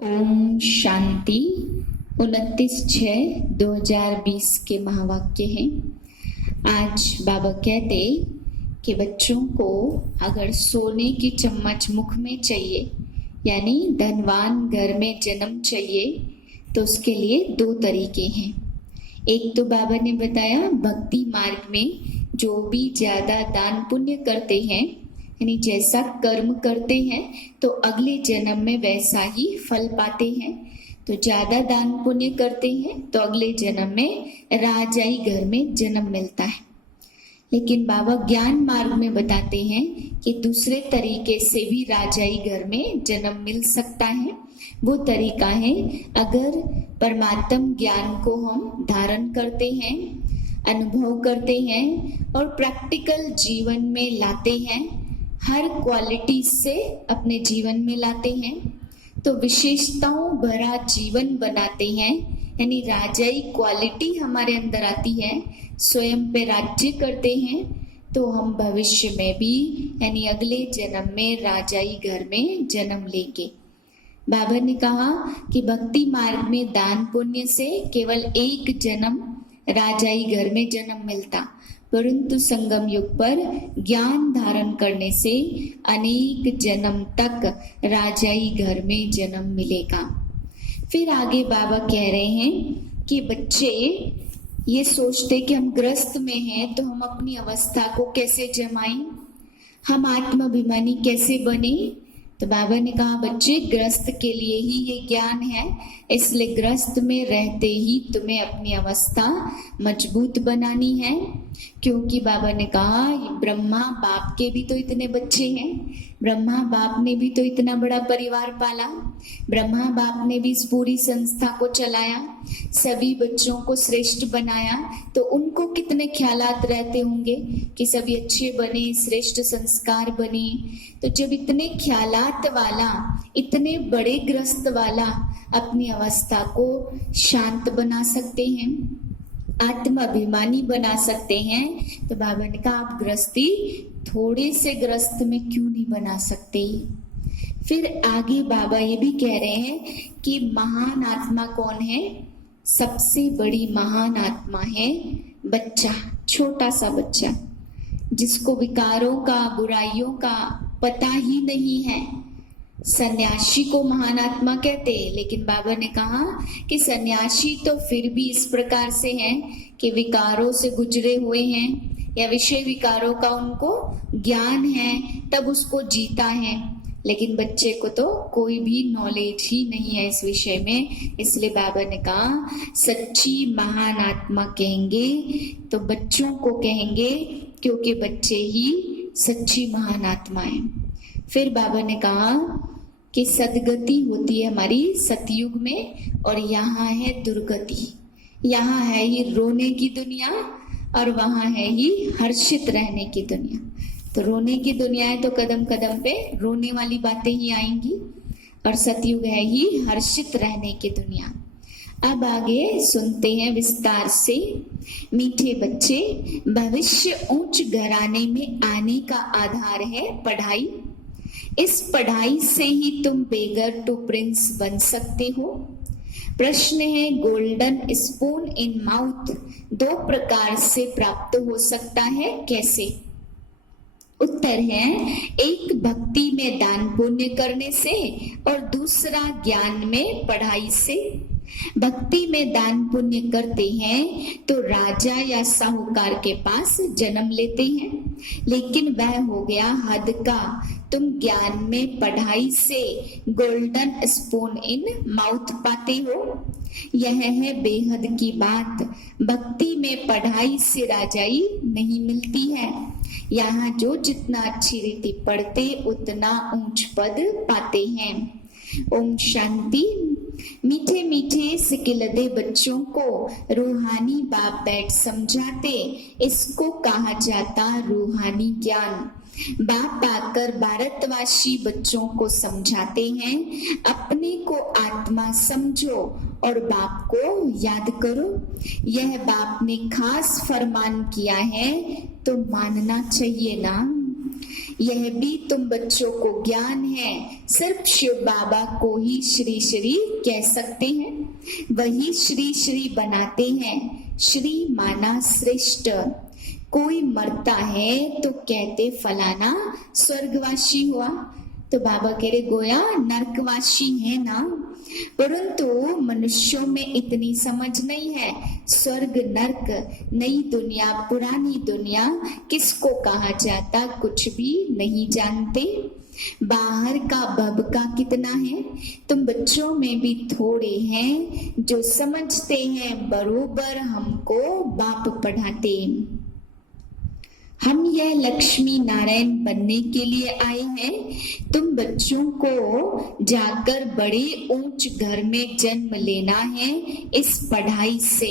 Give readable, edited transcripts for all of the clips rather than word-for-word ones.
ओम शांति 29/6/2020 के महावाक्य हैं। आज बाबा कहते कि बच्चों को अगर सोने की चम्मच मुख में चाहिए यानी धनवान घर में जन्म चाहिए तो उसके लिए 2 तरीके हैं। एक तो बाबा ने बताया भक्ति मार्ग में जो भी ज्यादा दान पुण्य करते हैं यानी जैसा कर्म करते हैं तो अगले जन्म में वैसा ही फल पाते हैं। तो ज्यादा दान पुण्य करते हैं तो अगले जन्म में राजाई घर में जन्म मिलता है। लेकिन बाबा ज्ञान मार्ग में बताते हैं कि दूसरे तरीके से भी राजाई घर में जन्म मिल सकता है। वो तरीका है अगर परमात्म ज्ञान को हम धारण करते हैं, अनुभव करते हैं और प्रैक्टिकल जीवन में लाते हैं, हर क्वालिटी से अपने जीवन में लाते हैं तो विशेषताओं भरा जीवन बनाते हैं। यानी राजाई क्वालिटी हमारे अंदर आती है, स्वयं पे राज्य करते हैं तो हम भविष्य में भी यानी अगले जन्म में राजाई घर में जन्म लेंगे। बाबा ने कहा कि भक्ति मार्ग में दान पुण्य से केवल एक जन्म राजाई घर में जन्म मिलता, परंतु संगम युग पर ज्ञान धारण करने से अनेक जन्म तक राजाई घर में जन्म मिलेगा। फिर आगे बाबा कह रहे हैं कि बच्चे ये सोचते कि हम ग्रस्त में हैं तो हम अपनी अवस्था को कैसे जमाएं, हम आत्माभिमानी कैसे बने। तो बाबा ने कहा बच्चे ग्रस्त के लिए ही ये ज्ञान है, इसलिए ग्रस्त में रहते ही तुम्हें अपनी अवस्था मजबूत बनानी है। क्योंकि बाबा ने कहा ब्रह्मा बाप के भी तो इतने बच्चे हैं, ब्रह्मा बाप ने भी तो इतना बड़ा परिवार पाला, ब्रह्मा बाप ने भी इस पूरी संस्था को चलाया, सभी बच्चों को श्रेष्ठ बनाया, तो उनको कितने ख्यालात रहते होंगे कि सभी अच्छे बने, श्रेष्ठ संस्कार बने। तो जब इतने ख्यालात वाला, इतने बड़े ग्रस्त वाला अपनी अवस्था को शांत बना सकते हैं, आत्माभिमानी बना सकते हैं, तो बाबा ने कहा आप ग्रस्ती थोड़े से ग्रस्त में क्यों नहीं बना सकते। फिर आगे बाबा ये भी कह रहे हैं कि महान आत्मा कौन है। सबसे बड़ी महान आत्मा है बच्चा, छोटा सा बच्चा जिसको विकारों का, बुराइयों का पता ही नहीं है। सन्यासी को महान आत्मा कहते हैं, लेकिन बाबा ने कहा कि सन्यासी तो फिर भी इस प्रकार से हैं कि विकारों से गुजरे हुए हैं या विषय विकारों का उनको ज्ञान है तब उसको जीता है। लेकिन बच्चे को तो कोई भी नॉलेज ही नहीं है इस विषय में, इसलिए बाबा ने कहा सच्ची महान आत्मा कहेंगे तो बच्चों को कहेंगे क्योंकि बच्चे ही सच्ची महान आत्मा है। फिर बाबा ने कहा कि सदगति होती है हमारी सतयुग में और यहाँ है दुर्गति, यहाँ है ही रोने की दुनिया और वहां है ही हर्षित रहने की दुनिया। तो रोने की दुनिया है तो कदम कदम पे रोने वाली बातें ही आएंगी और सतयुग है ही हर्षित रहने की दुनिया। अब आगे सुनते हैं विस्तार से। मीठे बच्चे, भविष्य ऊंच घराने में आने का आधार है पढ़ाई। इस पढ़ाई से ही तुम बेगर टू प्रिंस बन सकते हो। प्रश्न है गोल्डन स्पून इन माउथ 2 प्रकार से प्राप्त हो सकता है, कैसे। उत्तर है एक भक्ति में दान पुण्य करने से और दूसरा ज्ञान में पढ़ाई से। भक्ति में दान पुण्य करते हैं तो राजा या साहूकार के पास जन्म लेते हैं, लेकिन वह हो गया हद का। तुम ज्ञान में पढ़ाई से गोल्डन स्पून इन माउथ पाते हो। यह है बेहद की बात। भक्ति में पढ़ाई से राजाई नहीं मिलती है। यहाँ जो जितना अच्छी रीति पढ़ते उतना ऊंच पद पाते हैं। ओम शांति। मीठे मीठे सिकिलदे बच्चों को रूहानी बाप बैठ समझाते, इसको कहा जाता रूहानी ज्ञान। बाप आकर भारतवासी बच्चों को समझाते हैं अपने को आत्मा समझो और बाप को याद करो। यह बाप ने खास फरमान किया है तो मानना चाहिए ना। यह भी तुम बच्चों को ज्ञान है, सिर्फ शिव बाबा को ही श्री श्री कह सकते हैं, वही श्री श्री बनाते हैं। श्री माना श्रेष्ठ। कोई मरता है तो कहते फलाना स्वर्गवासी हुआ, तो बाबा कह रहे गोया नरकवासी है ना। परंतु मनुष्यों में इतनी समझ नहीं है। स्वर्ग नरक, नई दुनिया पुरानी दुनिया किसको कहा जाता कुछ भी नहीं जानते। बाहर का भभका कितना है, तुम बच्चों में भी थोड़े हैं जो समझते हैं बरोबर हमको बाप पढ़ाते। हम यह लक्ष्मी नारायण बनने के लिए आए हैं। तुम बच्चों को जाकर बड़े ऊंच घर में जन्म लेना है इस पढ़ाई से।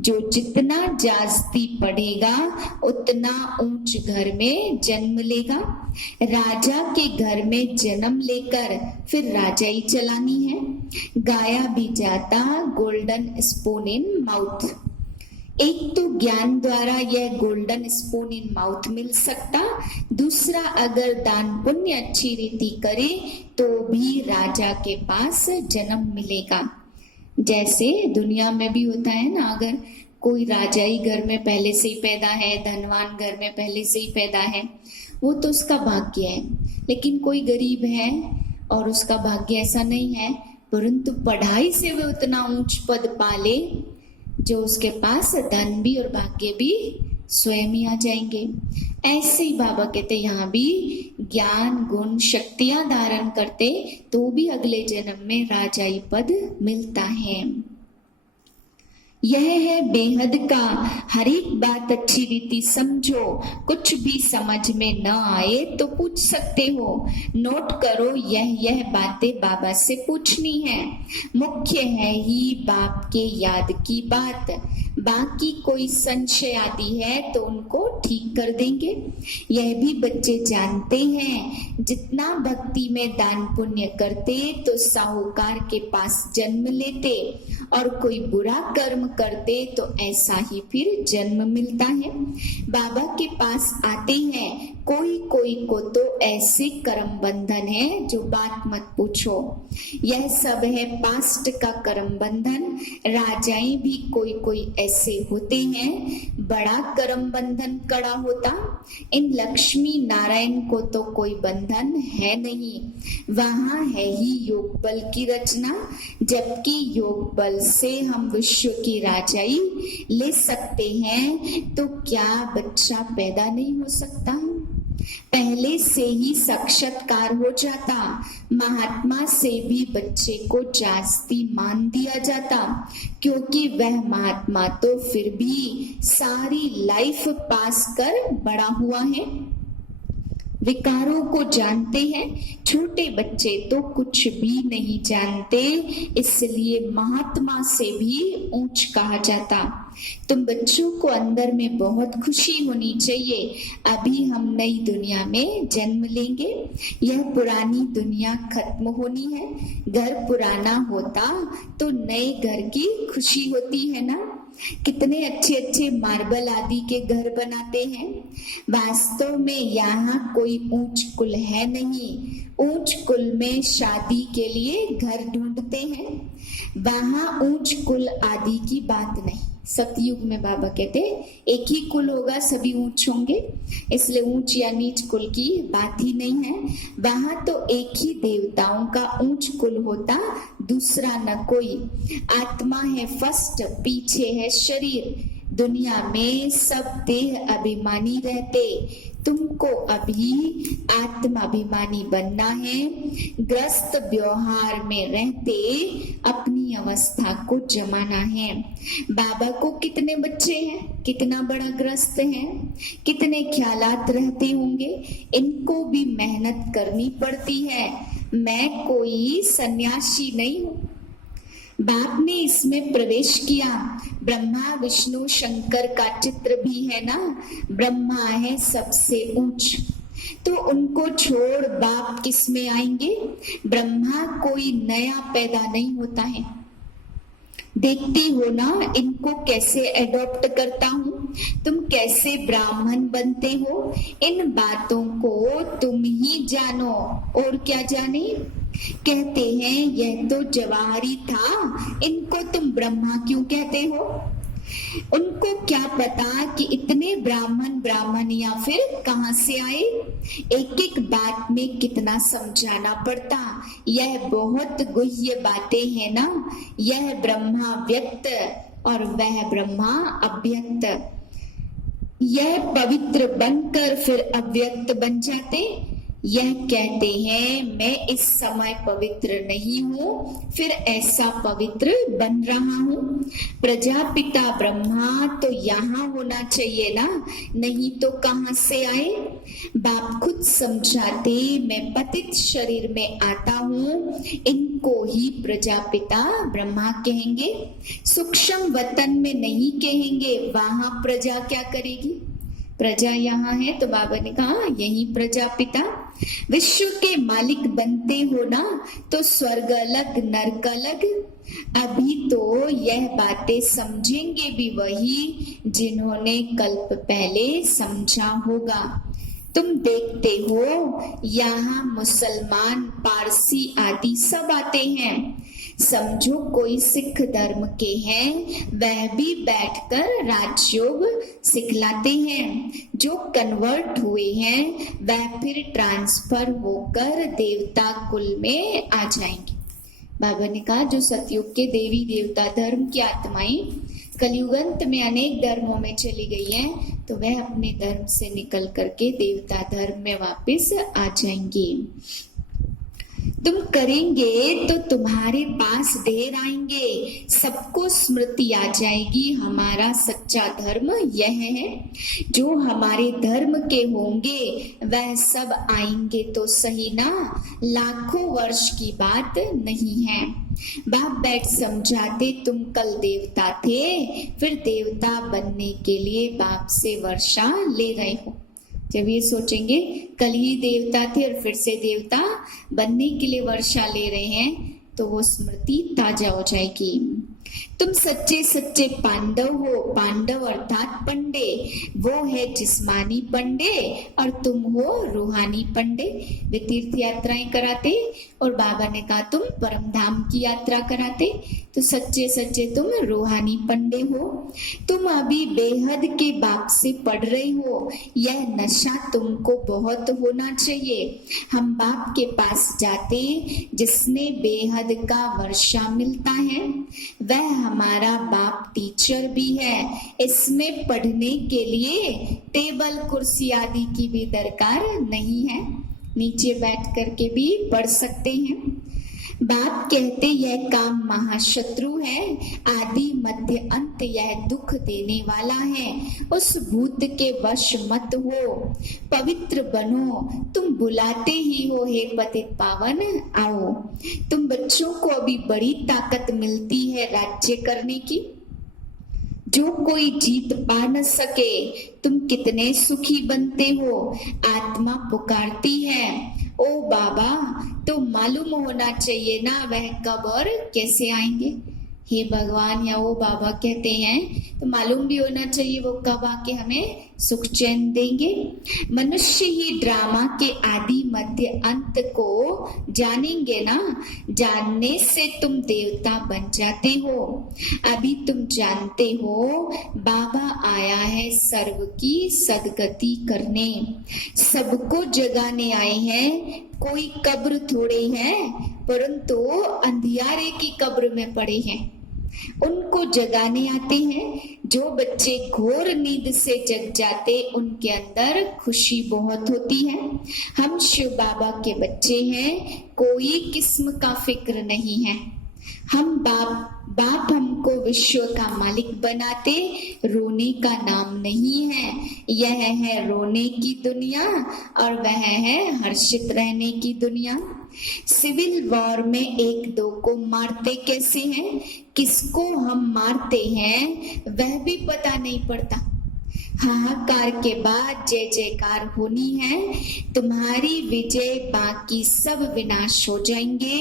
जो जितना जास्ती पढ़ेगा उतना ऊंच घर में जन्म लेगा। राजा के घर में जन्म लेकर फिर राजाई चलानी है। गाया भी जाता गोल्डन स्पून इन माउथ। एक तो ज्ञान द्वारा यह गोल्डन स्पून इन माउथ मिल सकता, दूसरा अगर दान पुण्य अच्छी रीति करे तो भी राजा के पास जन्म मिलेगा। जैसे दुनिया में भी होता है ना, अगर कोई राजाई घर में पहले से ही पैदा है, धनवान घर में पहले से ही पैदा है, वो तो उसका भाग्य है। लेकिन कोई गरीब है और उसका भाग्य ऐसा नहीं है, परंतु पढ़ाई से वो उतना ऊंच पद पाले जो उसके पास धन भी और भाग्य भी स्वयं ही आ जाएंगे। ऐसे ही बाबा कहते यहाँ भी ज्ञान गुण शक्तियां धारण करते तो भी अगले जन्म में राजाई पद मिलता है। यह है बेहद का। हर एक बात अच्छी रीति समझो। कुछ भी समझ में न आए तो पूछ सकते हो। नोट करो, यह बातें बाबा से पूछनी है। मुख्य है ही बाप के याद की बात। बाकी कोई संशय आदि है तो उनको ठीक कर देंगे। यह भी बच्चे जानते हैं, जितना भक्ति में दान पुण्य करते तो साहूकार के पास जन्म लेते, और कोई बुरा कर्म करते तो ऐसा ही फिर जन्म मिलता है। बाबा के पास आते हैं कोई कोई को तो ऐसे कर्म बंधन है जो बात मत पूछो। यह सब है पास्ट का कर्म बंधन। राजाएं भी कोई कोई ऐसे होते हैं, बड़ा कर्म बंधन कड़ा होता। इन लक्ष्मी नारायण को तो कोई बंधन है नहीं, वहां है ही योग बल की रचना। जबकि योग बल से हम विश्व की राजाई ले सकते हैं, तो क्या बच्चा पैदा नहीं हो सकता? पहले से ही साक्षात्कार हो जाता। महात्मा से भी बच्चे को जास्ती मान दिया जाता, क्योंकि वह महात्मा तो फिर भी सारी लाइफ पास कर बड़ा हुआ है। विकारों को जानते हैं। छोटे बच्चे तो कुछ भी नहीं जानते, इसलिए महात्मा से भी ऊंच कहा जाता। तुम बच्चों को अंदर में बहुत खुशी होनी चाहिए। अभी हम नई दुनिया में जन्म लेंगे। यह पुरानी दुनिया खत्म होनी है। घर पुराना होता तो नए घर की खुशी होती है ना। कितने अच्छे अच्छे मार्बल आदि के घर बनाते हैं। वास्तव में यहाँ कोई ऊंच कुल है नहीं। ऊंच कुल में शादी के लिए घर ढूंढते हैं, वहां ऊंच कुल आदि की बात नहीं। सतयुग में बाबा कहते एक ही कुल होगा, सभी ऊंच होंगे, इसलिए ऊंच या नीच कुल की बात ही नहीं है। वहां तो एक ही देवताओं का ऊंच कुल होता, दूसरा न कोई। आत्मा है फर्स्ट, पीछे है शरीर। दुनिया में सब देह अभिमानी रहते, तुमको अभी आत्माभिमानी बनना है। ग्रस्त व्यवहार में रहते अपनी अवस्था को जमाना है। बाबा को कितने बच्चे हैं, कितना बड़ा ग्रस्त है, कितने ख्यालात रहते होंगे। इनको भी मेहनत करनी पड़ती है। मैं कोई सन्यासी नहीं हूँ। बाप ने इसमें प्रवेश किया। ब्रह्मा विष्णु शंकर का चित्र भी है ना। ब्रह्मा है सबसे ऊंच, तो उनको छोड़ बाप किस में आएंगे। ब्रह्मा कोई नया पैदा नहीं होता है। देखते हो ना इनको कैसे एडॉप्ट करता हूँ, तुम कैसे ब्राह्मण बनते हो, इन बातों को तुम ही जानो और क्या जाने। कहते हैं यह तो जवाहरी था, इनको तुम ब्रह्मा क्यों कहते हो। उनको क्या पता कि इतने ब्राह्मण ब्राह्मणियां फिर कहां से आए। एक एक बात में कितना समझाना पड़ता। यह बहुत गुह्य बातें हैं ना। यह ब्रह्मा व्यक्त और वह ब्रह्मा अव्यक्त। यह पवित्र बनकर फिर अव्यक्त बन जाते। यह कहते हैं मैं इस समय पवित्र नहीं हूँ, फिर ऐसा पवित्र बन रहा हूँ। प्रजापिता ब्रह्मा तो यहाँ होना चाहिए ना, नहीं तो कहाँ से आए। बाप खुद समझाते मैं पतित शरीर में आता हूँ, इनको ही प्रजापिता ब्रह्मा कहेंगे। सूक्ष्म वतन में नहीं कहेंगे, वहां प्रजा क्या करेगी। प्रजा यहाँ है तो बाबा ने कहा यही प्रजापिता। विश्व के मालिक बनते हो ना तो स्वर्ग अलग नरक अलग। अभी तो यह बातें समझेंगे भी वही जिन्होंने कल्प पहले समझा होगा। तुम देखते हो यहाँ मुसलमान पारसी आदि सब आते हैं। समझो कोई सिख धर्म के हैं, वह भी बैठकर राजयोग सिखलाते हैं। जो कन्वर्ट हुए हैं वह फिर ट्रांसफर होकर देवता कुल में आ जाएंगे। बाबा ने कहा जो सतयुग के देवी देवता धर्म की आत्माएं कलयुगंत में अनेक धर्मों में चली गई हैं, तो वह अपने धर्म से निकल करके देवता धर्म में वापस आ जाएंगे। तुम करेंगे तो तुम्हारे पास ढेर आएंगे, सबको स्मृति आ जाएगी हमारा सच्चा धर्म यह है। जो हमारे धर्म के होंगे वह सब आएंगे तो सही ना, लाखों वर्ष की बात नहीं है। बाप बैठ समझाते तुम कल देवता थे, फिर देवता बनने के लिए बाप से वर्षा ले रहे हो। जब ये सोचेंगे कल ही देवता थे और फिर से देवता बनने के लिए वर्षा ले रहे हैं, तो वो स्मृति ताजा हो जाएगी। तुम सच्चे सच्चे पांडव हो। पांडव अर्थात पंडे, वो है जिस्मानी पंडे और तुम हो रूहानी पंडे। वे तीर्थ यात्राएं कराते और बाबा ने कहा तुम परम धाम की यात्रा कराते, तो सच्चे सच्चे तुम रूहानी पंडे हो। तुम अभी बेहद के बाप से पढ़ रहे हो, यह नशा तुमको बहुत होना चाहिए। हम बाप के पास जाते जिसमें बेहद का वर्षा मिलता है, वह हमारा बाप टीचर भी है। इसमें पढ़ने के लिए टेबल कुर्सी आदि की भी दरकार नहीं है, नीचे बैठ करके भी पढ़ सकते हैं। बाप कहते यह काम महाशत्रु है, आदि मध्य अंत यह दुख देने वाला है। उस भूत के वश मत हो, पवित्र बनो। तुम बुलाते ही हो हे पतित पावन आओ। तुम बच्चों को अभी बड़ी ताकत मिलती है राज्य करने की, जो कोई जीत पा न सके। तुम कितने सुखी बनते हो। आत्मा पुकारती है ओ बाबा, तो मालूम होना चाहिए ना वह कब और कैसे आएंगे। हे भगवान या ओ बाबा कहते हैं तो मालूम भी होना चाहिए वो कब आके हमें सुख चैन देंगे। मनुष्य ही ड्रामा के आदि मध्य अंत को जानेंगे ना, जानने से तुम देवता बन जाते हो। अभी तुम जानते हो बाबा आया है सर्व की सदगति करने, सबको जगाने आए हैं। कोई कब्र थोड़े हैं, परंतु अंधियारे की कब्र में पड़े हैं, उनको जगाने आते हैं। जो बच्चे घोर नींद से जग जाते उनके अंदर खुशी बहुत होती है। हम शिव बाबा के बच्चे हैं, कोई किस्म का फिक्र नहीं है। हम बाप हमको विश्व का मालिक बनाते, रोने का नाम नहीं है। यह है रोने की दुनिया और वह है हर्षित रहने की दुनिया। सिविल वॉर में एक दो को मारते कैसे हैं, किसको हम मारते हैं वह भी पता नहीं पड़ता। हाहाकार के बाद जय जयकार होनी है, तुम्हारी विजय, बाकी सब विनाश हो जाएंगे।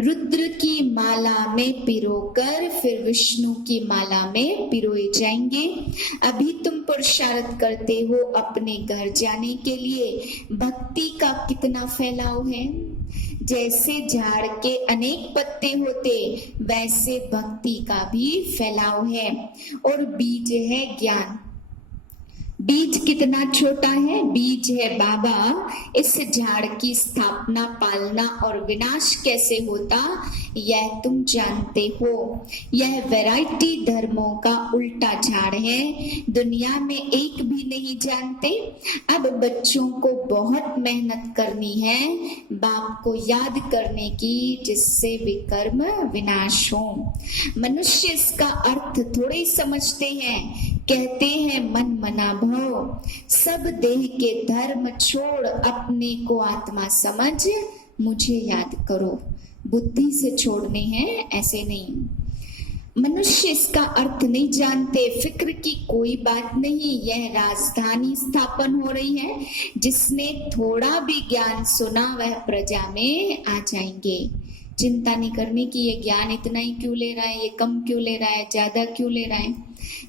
रुद्र की माला में पिरोकर फिर विष्णु की माला में पिरोए जाएंगे। अभी तुम पुरुषार्थ करते हो अपने घर जाने के लिए। भक्ति का कितना फैलाव है। जैसे झाड़ के अनेक पत्ते होते वैसे भक्ति का भी फैलाव है। और बीज है ज्ञान। बीज कितना छोटा है। बीज है बाबा। इस झाड़ की स्थापना, पालना और विनाश कैसे होता यह तुम जानते हो। यह वैरायटी धर्मों का उल्टा झाड़ है। दुनिया में एक भी नहीं जानते। अब बच्चों को बहुत मेहनत करनी है बाप को याद करने की, जिससे विकर्म विनाश हो। मनुष्य इसका अर्थ थोड़े समझते हैं। कहते हैं मन मना भव। सब देह के धर्म छोड़ अपने को आत्मा समझ मुझे याद करो। बुद्धि से छोड़ने हैं, ऐसे नहीं। मनुष्य इसका अर्थ नहीं जानते। फिक्र की कोई बात नहीं। यह राजधानी स्थापन हो रही है। जिसने थोड़ा भी ज्ञान सुना वह प्रजा में आ जाएंगे। चिंता नहीं करनी कि ये ज्ञान इतना ही क्यों ले रहा है, ये कम क्यों ले रहा है, ज्यादा क्यों ले रहा है।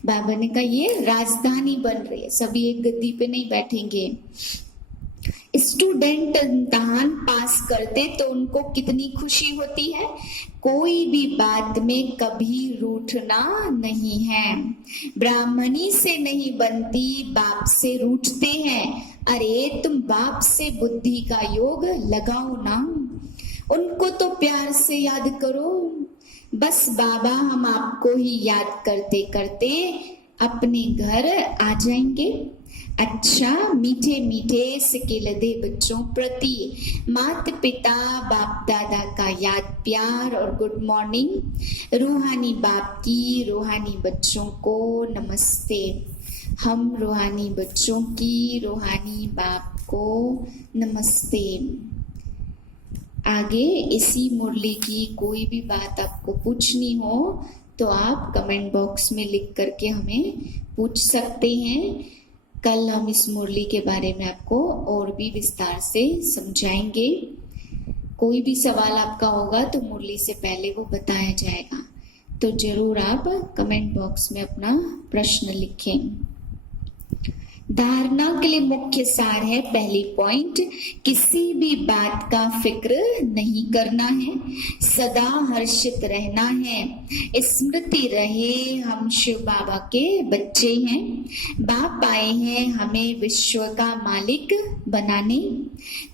बाबा ने कहा ये राजधानी बन रही है, सभी एक गद्दी पे नहीं बैठेंगे। स्टूडेंट इम्तिहान पास करते तो उनको कितनी खुशी होती है। कोई भी बात में कभी रूठना नहीं है। ब्राह्मणी से नहीं बनती, बाप से रूठते हैं। अरे तुम बाप से बुद्धि का योग लगाओ ना। उनको तो प्यार से याद करो। बस बाबा हम आपको ही याद करते करते अपने घर आ जाएंगे। अच्छा मीठे मीठे सिकेलदे बच्चों प्रति माता पिता बाप दादा का याद प्यार और गुड मॉर्निंग। रूहानी बाप की रूहानी बच्चों को नमस्ते। हम रूहानी बच्चों की रूहानी बाप को नमस्ते। आगे इसी मुरली की कोई भी बात आपको पूछनी हो तो आप कमेंट बॉक्स में लिख करके हमें पूछ सकते हैं। कल हम इस मुरली के बारे में आपको और भी विस्तार से समझाएंगे। कोई भी सवाल आपका होगा तो मुरली से पहले वो बताया जाएगा। तो जरूर आप कमेंट बॉक्स में अपना प्रश्न लिखें। धारणा के लिए मुख्य सार है। पहली पॉइंट, किसी भी बात का फिक्र नहीं करना है, सदा हर्षित रहना है। स्मृति रहे हम शिव बाबा के बच्चे हैं। बाप आए हैं हमें विश्व का मालिक बनाने।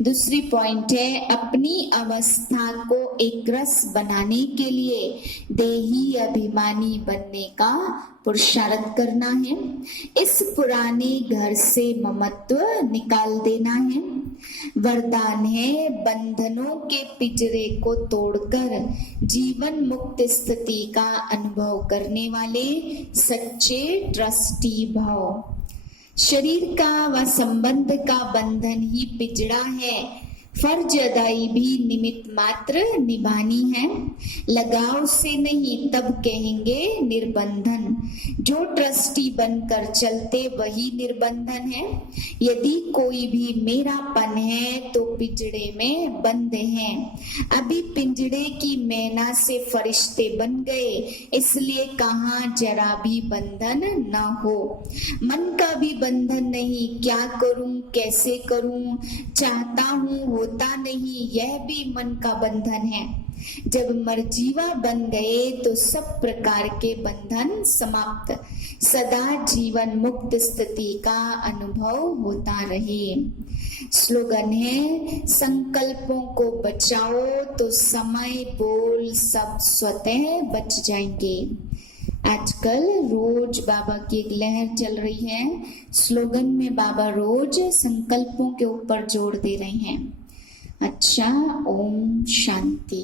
दूसरी पॉइंट है, अपनी अवस्था को एक रस बनाने के लिए देही अभिमानी बनने का पुरुषार्थ करना है। इस पुराने घर से ममत्व निकाल देना है। वरदान है, बंधनों के पिंजरे को तोड़कर जीवन मुक्त स्थिति का अनुभव करने वाले सच्चे ट्रस्टी भव। शरीर का व संबंध का बंधन ही पिंजरा है। फर्ज अदाई भी निमित्त मात्र निभानी है। लगाव से नहीं, तब कहेंगे निर्बंधन। जो ट्रस्टी बनकर चलते वही निर्बंधन है। यदि कोई भी मेरापन है तो पिंजड़े में बंद है। अभी पिंजड़े की मैना से फरिश्ते बन गए, इसलिए कहाँ जरा भी बंधन न हो। मन का भी बंधन नहीं, क्या करूं कैसे करूं, चाहता हूं होता नहीं, यह भी मन का बंधन है। जब मर्जीवा बन गए तो सब प्रकार के बंधन समाप्त। सदा जीवन मुक्त स्थिति का अनुभव होता रहे। स्लोगन है, संकल्पों को बचाओ तो समय बोल सब स्वतः बच जाएंगे। आजकल रोज बाबा की एक लहर चल रही है। स्लोगन में बाबा रोज संकल्पों के ऊपर जोर दे रहे हैं। अच्छा, ओम शांति।